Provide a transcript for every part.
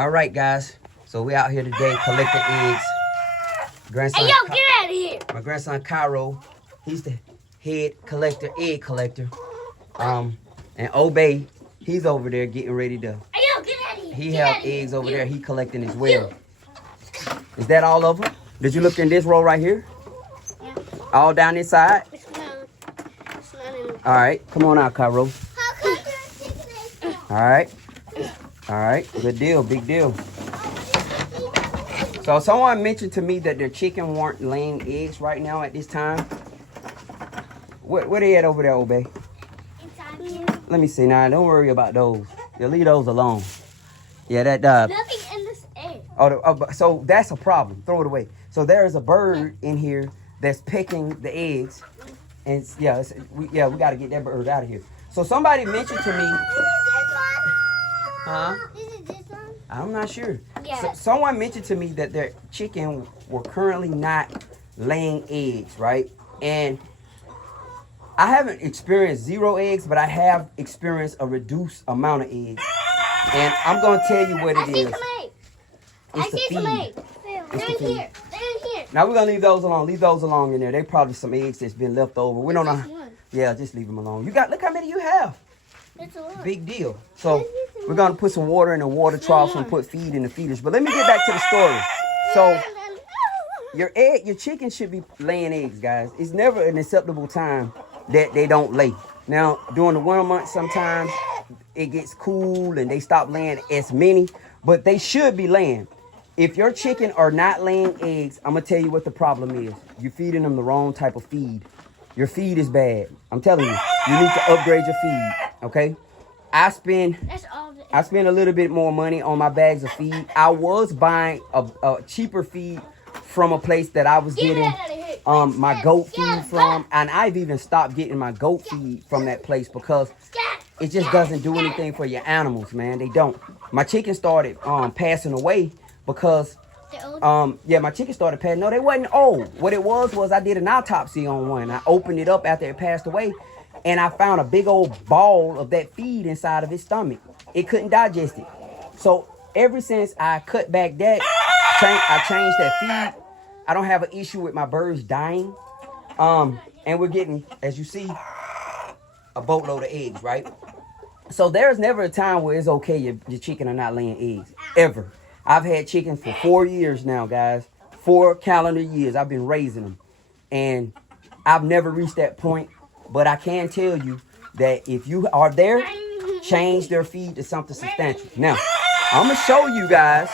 All right, guys. So we out here today collecting eggs. Grandson, hey, yo, get out of here. My grandson Cairo, he's the head collector, egg collector. And Obey, he's over there getting ready to. Hey, yo, get out of here. He have eggs over there. He collecting as well. Is that all of them? Did you look in this row right here? Yeah. All down this side? It's not in All right. Come on out, Cairo. All right. All right. Good deal. Big deal. So someone mentioned to me that their chicken weren't laying eggs right now at this time. Where they at over there, Obey? Let me see. Now, don't worry about those. You leave those alone. Yeah, that nothing in this egg. So that's a problem. Throw it away. So there is a bird in here that's picking the eggs, and we got to get that bird out of here. So somebody mentioned to me. Huh? Is it this one? I'm not sure. Yeah. So, someone mentioned to me that their chicken were currently not laying eggs, right? And I haven't experienced 0 eggs, but I have experienced a reduced amount of eggs. And I'm going to tell you what it is. I see some eggs. They're in here. Now we're going to leave those alone. Leave those alone in there. They probably some eggs that's been left over. We don't know. Yeah, just leave them alone. Look how many you have. It's a lot. Big deal. So we're going to put some water in the water troughs and put feed in the feeders. But let me get back to the story. So your chicken should be laying eggs, guys. It's never an acceptable time that they don't lay. Now, during the winter months, sometimes it gets cool and they stop laying as many, but they should be laying. If your chicken are not laying eggs, I'm going to tell you what the problem is. You're feeding them the wrong type of feed. Your feed is bad. I'm telling you, you need to upgrade your feed, okay? I spend a little bit more money on my bags of feed. I was buying a cheaper feed from a place that I was getting my goat feed from, and I've even stopped getting my goat feed from that place because it just doesn't do anything for your animals, man. They don't. My chicken started passing away because my chicken started passing. No, they wasn't old. What it was I did an autopsy on one. I opened it up after it passed away, and I found a big old ball of that feed inside of its stomach. It couldn't digest it. So ever since I cut back that, I changed that feed. I don't have an issue with my birds dying. And we're getting, as you see, a boatload of eggs, right? So there's never a time where it's okay your chicken are not laying eggs, ever. I've had chickens for 4 years now, guys. 4 calendar years I've been raising them. And I've never reached that point. But I can tell you that if you are there, change their feed to something substantial. Now, I'm going to show you guys,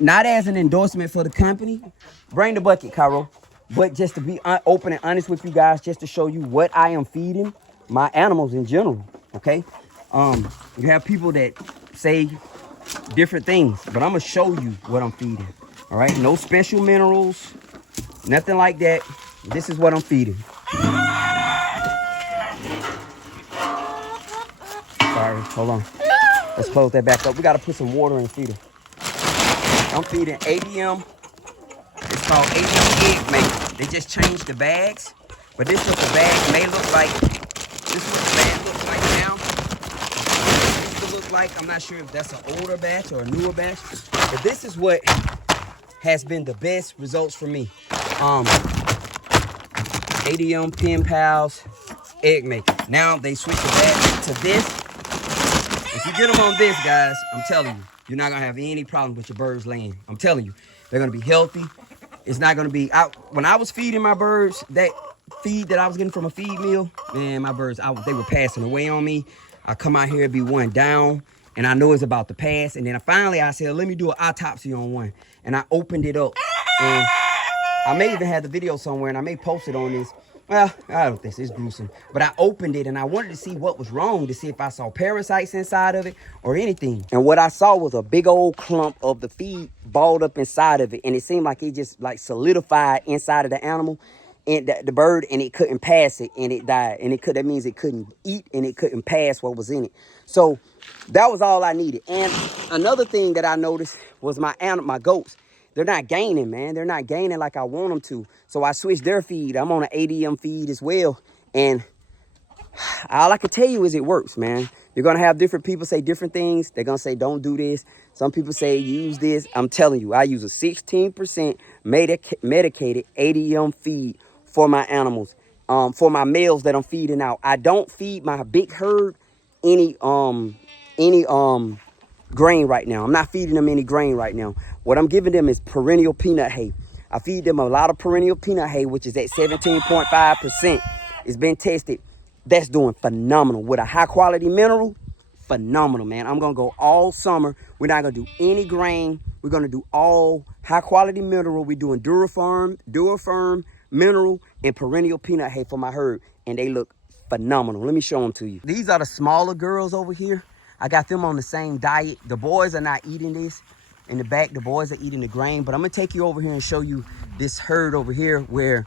not as an endorsement for the company. Bring the bucket, Cairo. But just to be open and honest with you guys, just to show you what I am feeding my animals in general, okay? You have people that say different things, but I'm going to show you what I'm feeding, all right? No special minerals, nothing like that. This is what I'm feeding. Sorry, hold on. Let's close that back up. We got to put some water in the feeder. I'm feeding ADM. It's called ADM Egg Maker. They just changed the bags, but this is what the bag may look like. This is what the bag looks like now. This will look like, I'm not sure if that's an older batch or a newer batch, but this is what has been the best results for me. ADM Pen Pals Egg Maker. Now they switch the bag to this. If you get them on this, guys, I'm telling you, you're not gonna have any problem with your birds laying. I'm telling you, they're gonna be healthy. It's not gonna be out. When I was feeding my birds, that feed that I was getting from a feed mill, man, my birds, they were passing away on me. I come out here, be one down, and I know it's about to pass. And then finally I said, let me do an autopsy on one. And I opened it up, and I may even have the video somewhere, and I may post it on this. Well, I don't think it's gruesome, but I opened it and I wanted to see what was wrong, to see if I saw parasites inside of it or anything. And what I saw was a big old clump of the feed balled up inside of it, and it seemed like it just like solidified inside of the animal and the bird, and it couldn't pass it, and it died. And that means it couldn't eat and it couldn't pass what was in it. So that was all I needed. And another thing that I noticed was my goats. They're not gaining, man. They're not gaining like I want them to. So I switched their feed. I'm on an ADM feed as well. And all I can tell you is it works, man. You're going to have different people say different things. They're going to say, don't do this. Some people say, use this. I'm telling you, I use a 16% medicated ADM feed for my animals, for my males that I'm feeding out. I don't feed my big herd any grain right now. I'm not feeding them any grain right now. What I'm giving them is perennial peanut hay. I feed them a lot of perennial peanut hay, which is at 17.5%. It's been tested. That's doing phenomenal. With a high quality mineral, phenomenal, man. I'm going to go all summer. We're not going to do any grain. We're going to do all high quality mineral. We're doing Durafirm, mineral, and perennial peanut hay for my herd. And they look phenomenal. Let me show them to you. These are the smaller girls over here. I got them on the same diet. The boys are not eating this. In the back, the boys are eating the grain. But I'm going to take you over here and show you this herd over here where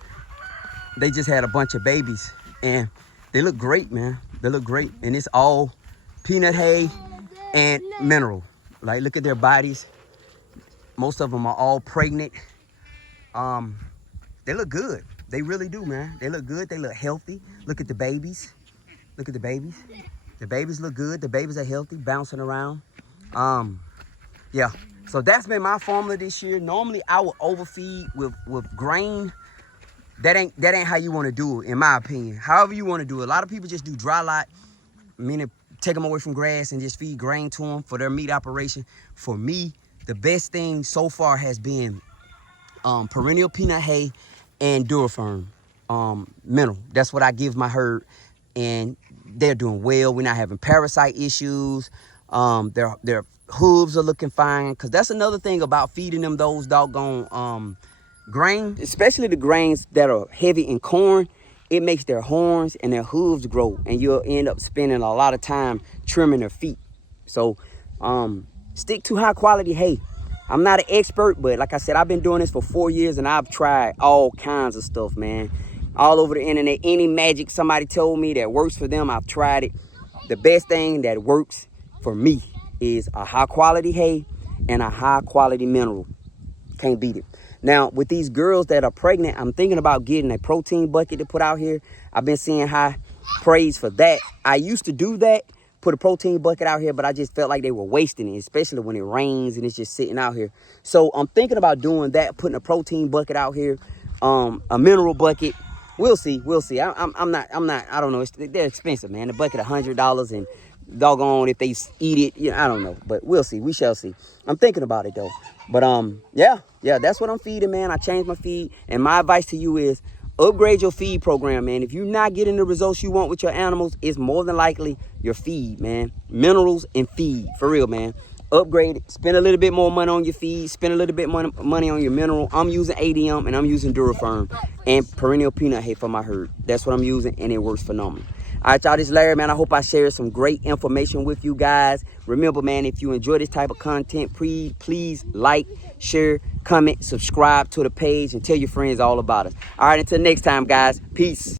they just had a bunch of babies. And they look great, man. They look great. And it's all peanut hay and mineral. Like, look at their bodies. Most of them are all pregnant. They look good. They really do, man. They look good. They look healthy. Look at the babies. Look at the babies. The babies look good. The babies are healthy, bouncing around. Yeah. So that's been my formula this year. Normally, I would overfeed with grain. That ain't how you want to do it, in my opinion. However you want to do it. A lot of people just do dry lot, meaning take them away from grass and just feed grain to them for their meat operation. For me, the best thing so far has been perennial peanut hay and Durafirm mineral. That's what I give my herd, and they're doing well. We're not having parasite issues. Their hooves are looking fine, because that's another thing about feeding them those doggone grain, especially the grains that are heavy in corn. It makes their horns and their hooves grow, and you'll end up spending a lot of time trimming their feet. So stick to high quality hay. I'm not an expert, but like I said, I've been doing this for 4 years, and I've tried all kinds of stuff, man. All over the internet, any magic somebody told me that works for them, I've tried it. The best thing that works for me is a high quality hay and a high quality mineral. Can't beat it. Now, with these girls that are pregnant, I'm thinking about getting a protein bucket to put out here. I've been seeing high praise for that. I used to do that, put a protein bucket out here, but I just felt like they were wasting it, especially when it rains and it's just sitting out here. So I'm thinking about doing that, putting a protein bucket out here, a mineral bucket. We'll see. I'm not, I don't know. They're expensive, man. The bucket $100, and doggone if they eat it, I don't know. But we'll see. We shall see. I'm thinking about it though. But yeah, that's what I'm feeding, man. I changed my feed, and my advice to you is upgrade your feed program, man. If you're not getting the results you want with your animals, it's more than likely your feed, man. Minerals and feed, for real, man. Upgrade it. Spend a little bit more money on your feed. Spend a little bit money on your mineral. I'm using ADM, and I'm using Durafirm and perennial peanut hay for my herd. That's what I'm using, and it works phenomenal. All right, y'all, this is Larry, man. I hope I shared some great information with you guys. Remember, man, if you enjoy this type of content, please like, share, comment, subscribe to the page, and tell your friends all about us. All right, until next time, guys. Peace.